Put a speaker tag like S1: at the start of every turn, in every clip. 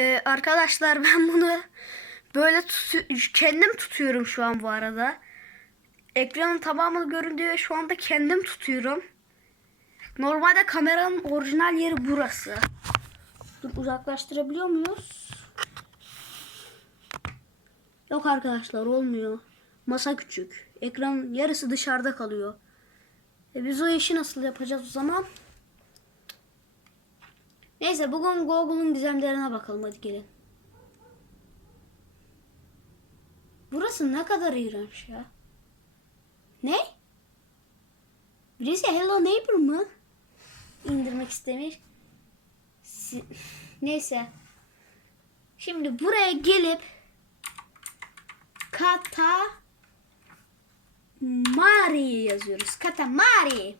S1: Ee, arkadaşlar ben bunu böyle tutu- kendim tutuyorum şu an bu arada. Ekranın tamamı göründüğü şu anda kendim tutuyorum. Normalde kameranın orijinal yeri burası. Dur uzaklaştırabiliyor muyuz? Yok arkadaşlar olmuyor. Masa küçük. Ekranın yarısı dışarıda kalıyor. E biz o işi nasıl yapacağız o zaman? Neyse bugün Google'un gizemlerine bakalım hadi gelin. Burası ne kadar iğrenç ya. Ne? Birisi Hello Neighbor mı? İndirmek istemiş. Si- Neyse. Şimdi buraya gelip Kata Mari yazıyoruz. Katamari.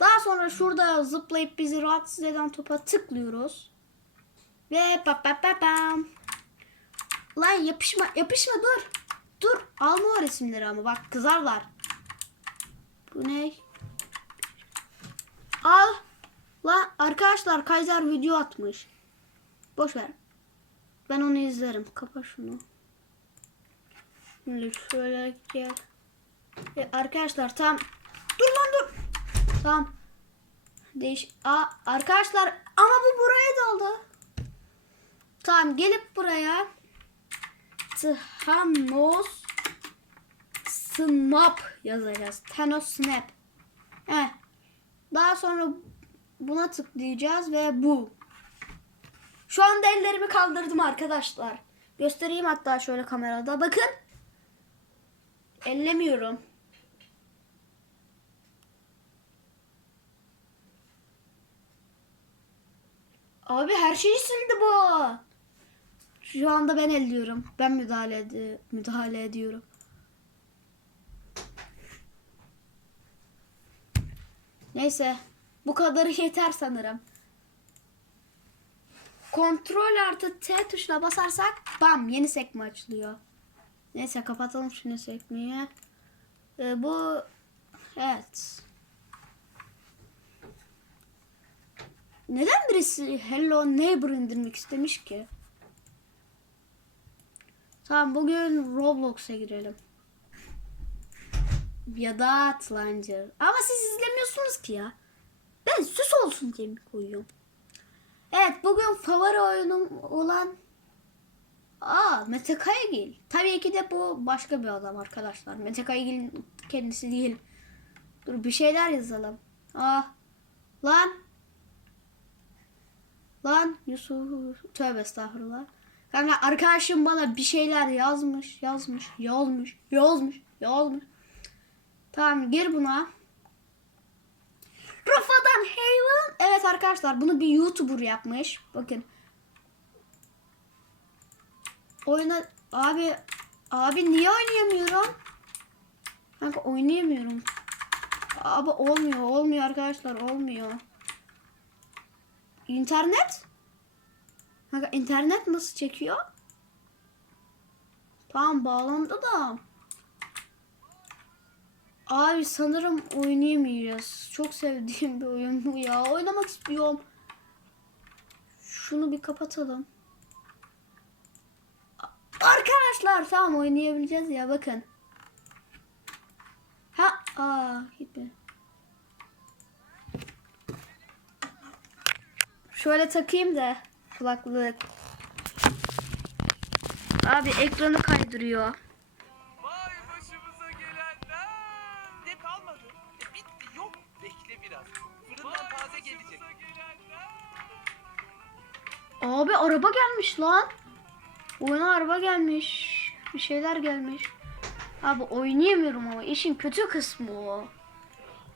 S1: Daha sonra şurada zıplayıp bizi rahatsız eden topa tıklıyoruz. Ve pa pa pa pam. Lan yapışma yapışma dur. Dur alma o resimleri ama bak kızarlar. Bu ne? Al. Lan arkadaşlar Kaiser video atmış. Boş ver. Ben onu izlerim. Kapa şunu. Şimdi şöyle gel. E, arkadaşlar tam dur lan dur. Tamam. Değiş. Aa, arkadaşlar ama bu buraya doldu. Tamam gelip buraya Thanos Snap yazacağız. Thanos Snap. Evet. Daha sonra buna tıklayacağız ve bu. Şu anda ellerimi kaldırdım arkadaşlar. Göstereyim hatta şöyle kamerada. Bakın. Ellemiyorum. Abi her şeyi sildi bu. Şu anda ben elliyorum. Ben müdahale edi müdahale ediyorum. Neyse. Bu kadarı yeter sanırım. Kontrol artı T tuşuna basarsak bam yeni sekme açılıyor. Neyse kapatalım şunu sekmeyi. Ee, bu evet. Neden birisi Hello Neighbor indirmek istemiş ki? Tamam bugün Roblox'a girelim. Ya da Outlander. Ama siz izlemiyorsunuz ki ya. Ben süs olsun diye mi koyuyorum? Evet bugün favori oyunum olan Aa Mete Kayagil. Tabii ki de bu başka bir adam arkadaşlar. Mete Kayagil'in kendisi değil. Dur bir şeyler yazalım. Aa lan Lan Yusuf tövbe estağfurullah. Kanka arkadaşım bana bir şeyler yazmış, yazmış, yazmış, yazmış, yazmış. Tamam gir buna. Rafa'dan Haven. Evet arkadaşlar bunu bir YouTuber yapmış. Bakın. Oyna abi abi niye oynayamıyorum? Kanka oynayamıyorum. Abi olmuyor, olmuyor arkadaşlar, olmuyor. İnternet? Kanka internet nasıl çekiyor? Tamam bağlandı da. Abi sanırım oynayamayacağız. Çok sevdiğim bir oyun bu ya. Oynamak istiyorum. Şunu bir kapatalım. Arkadaşlar tamam oynayabileceğiz ya bakın. Ha aa gitti. Şöyle takayım da kulaklık. Abi ekranı kaydırıyor.
S2: Vay başımıza gelenler.
S3: Ne kalmadı? E bitti yok. Bekle biraz. Fırından taze gelecek.
S1: Abi araba gelmiş lan. Oyuna araba gelmiş. Bir şeyler gelmiş. Abi oynayamıyorum ama işin kötü kısmı o.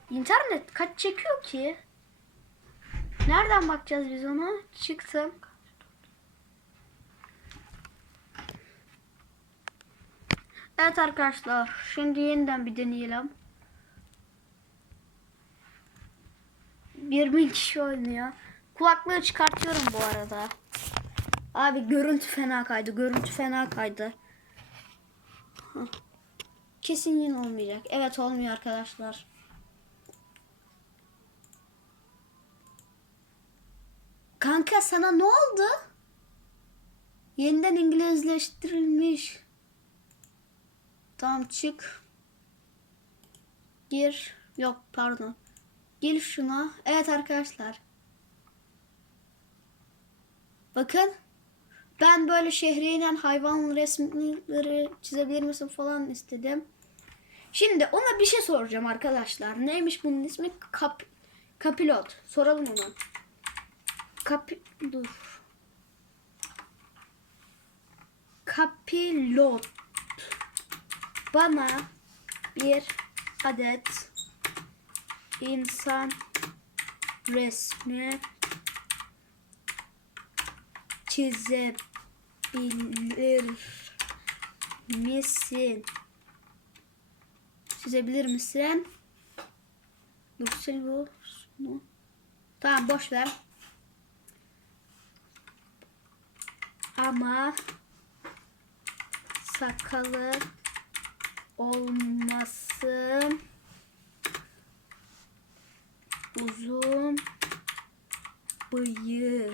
S1: İnternet kaç çekiyor ki? Nereden bakacağız biz ona? Çıktım. Evet arkadaşlar. Şimdi yeniden bir deneyelim. 20 kişi oynuyor. Kulaklığı çıkartıyorum bu arada. Abi görüntü fena kaydı. Görüntü fena kaydı. Kesin yine olmayacak. Evet olmuyor arkadaşlar. Kanka sana ne oldu? Yeniden İngilizleştirilmiş. Tamam çık. Gir. Yok pardon. Gir şuna. Evet arkadaşlar. Bakın. Ben böyle şehriyeyle hayvan resimleri çizebilir misin falan istedim. Şimdi ona bir şey soracağım arkadaşlar. Neymiş bunun ismi? Kap kapilot. Soralım ona. Kapi dur. Kapilot. Bana bir adet insan resmi çizebilir misin? Çizebilir misin? Dur sil bu. Tamam boş ver. Ama sakalı olmasın. Uzun bıyığı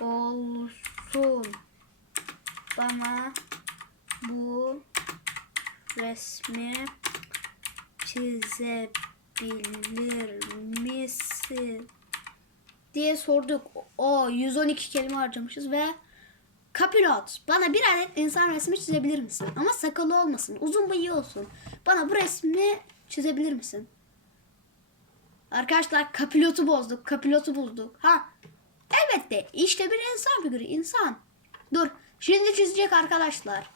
S1: olsun. Bana bu resmi çizebilir misin? diye sorduk. O 112 kelime harcamışız ve Kapilot bana bir adet insan resmi çizebilir misin? Ama sakalı olmasın. Uzun bıyığı olsun. Bana bu resmi çizebilir misin? Arkadaşlar kapilotu bozduk. Kapilotu bulduk. Ha. Elbette. işte bir insan figürü. insan. Dur. Şimdi çizecek arkadaşlar.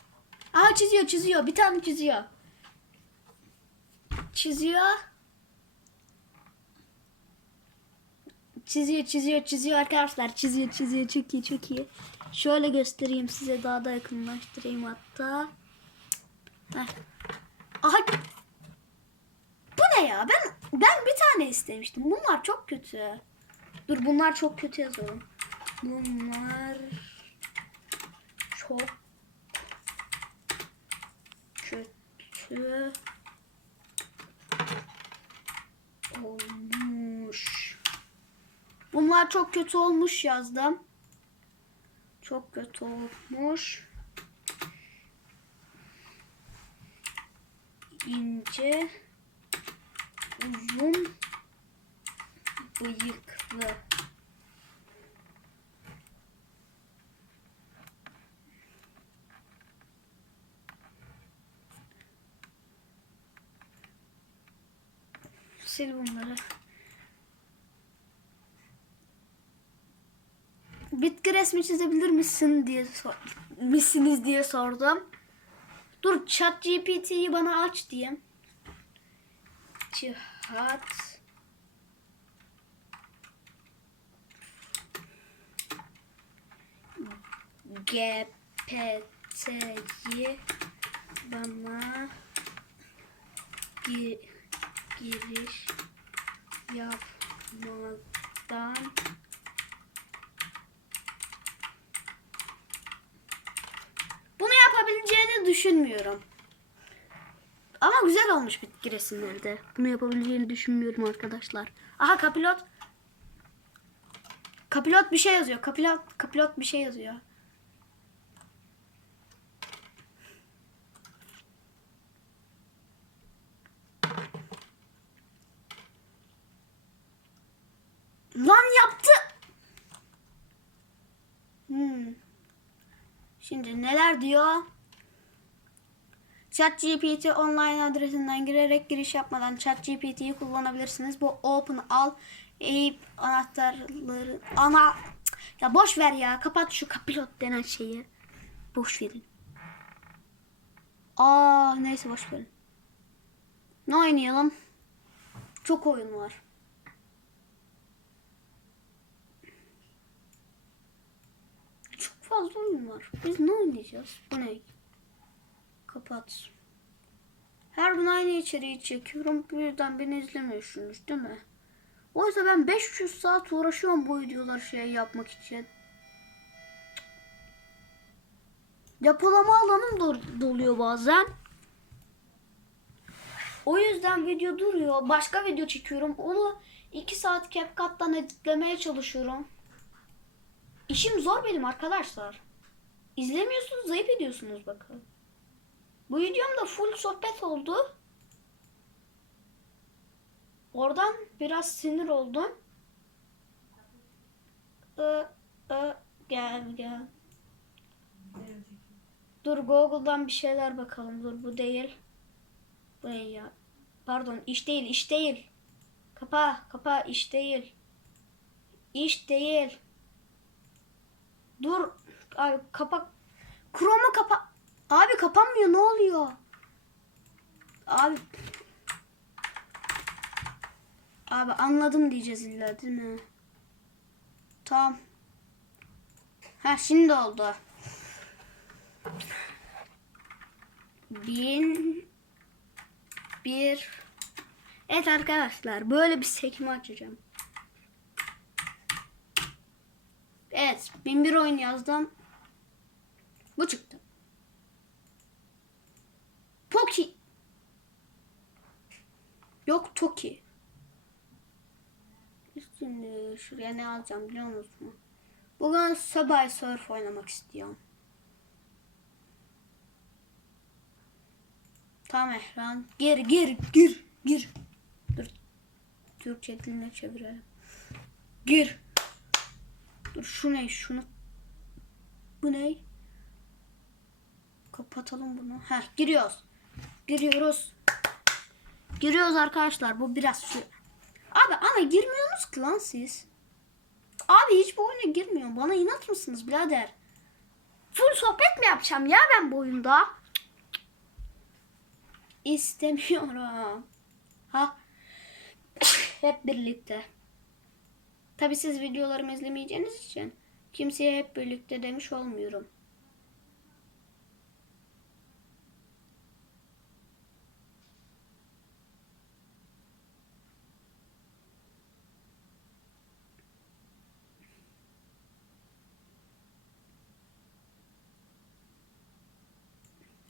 S1: Aha çiziyor çiziyor. Bir tane çiziyor. Çiziyor. Çiziyor çiziyor çiziyor arkadaşlar. Çiziyor çiziyor. Çok iyi çok iyi. Şöyle göstereyim size daha da yakınlaştırayım hatta. Heh. Aha. Bu ne ya? Ben ben bir tane istemiştim. Bunlar çok kötü. Dur bunlar çok kötü yazalım. Bunlar çok kötü olmuş. Bunlar çok kötü olmuş yazdım. Çok kötü olmuş. İnce uzun bıyıklı. Sil bunları. Bitki resmi çizebilir misin diye sor misiniz diye sordum. Dur chat GPT'yi bana aç diyeyim. Cihat GPT'yi bana gi- giriş yapmadan Bunu yapabileceğini düşünmüyorum. Ama güzel olmuş bitki resimleri. Bunu yapabileceğini düşünmüyorum arkadaşlar. Aha kapilot. Kapilot bir şey yazıyor. Kapilot, kapilot bir şey yazıyor. Lan yaptı. Hmm. Şimdi neler diyor? ChatGPT online adresinden girerek giriş yapmadan ChatGPT'yi kullanabilirsiniz. Bu open al Ape anahtarları ana ya boş ver ya. Kapat şu kapilot denen şeyi. Boş verin. Aa neyse boş verin. Ne oynayalım? Çok oyun var. Çok fazla oyun var. Biz ne oynayacağız? Bu ne? Kapat. Her gün aynı içeriği çekiyorum. Birden beni izlemiyorsunuz değil mi? Oysa ben 500 saat uğraşıyorum bu videoları şey yapmak için. Depolama alanım dol- doluyor bazen. O yüzden video duruyor. Başka video çekiyorum. Onu 2 saat CapCut'tan editlemeye çalışıyorum. İşim zor benim arkadaşlar. İzlemiyorsunuz, ayıp ediyorsunuz bakın. Bu videom da full sohbet oldu. Oradan biraz sinir oldum. Ee, e, gel gel. Dur Google'dan bir şeyler bakalım. Dur bu değil. Bu ne ya? Pardon iş değil iş değil. Kapa kapa iş değil. İş değil. Dur. Abi kapa. Chrome'u kapa. Abi kapanmıyor ne oluyor? Abi. Abi anladım diyeceğiz illa değil mi? Tamam. Ha şimdi oldu. Bin bir Evet arkadaşlar böyle bir sekme açacağım. Evet bin bir oyun yazdım. Bu çıktı. Yok Toki. Şimdi şuraya ne alacağım biliyor musun? Bugün Subway Surf oynamak istiyorum. Tamam Ehran. Gir gir gir gir. Dur. Türkçe diline çevirelim. Gir. Dur şu ne şunu. Bu ne? Kapatalım bunu. Heh giriyoruz. Giriyoruz. Giriyoruz arkadaşlar. Bu biraz şu. Abi ama girmiyorsunuz ki lan siz. Abi hiç bu oyuna girmiyorum. Bana inat mısınız birader? Full sohbet mi yapacağım ya ben bu oyunda? İstemiyorum. Ha. hep birlikte. Tabi siz videolarımı izlemeyeceğiniz için kimseye hep birlikte demiş olmuyorum.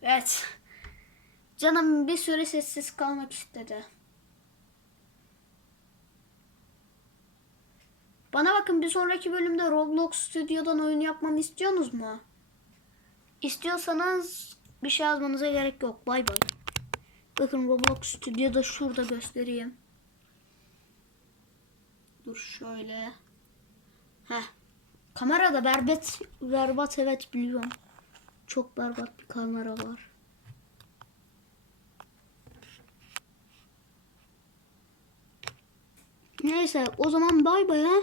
S1: Evet. Canım bir süre sessiz kalmak istedi. Bana bakın bir sonraki bölümde Roblox Studio'dan oyun yapmamı istiyorsunuz mu? İstiyorsanız bir şey yazmanıza gerek yok. Bay bay. Bakın Roblox Studio'da şurada göstereyim. Dur şöyle. Heh. Kamerada berbat, berbat evet biliyorum. Çok berbat bir kamera var. Neyse o zaman bay bay ha.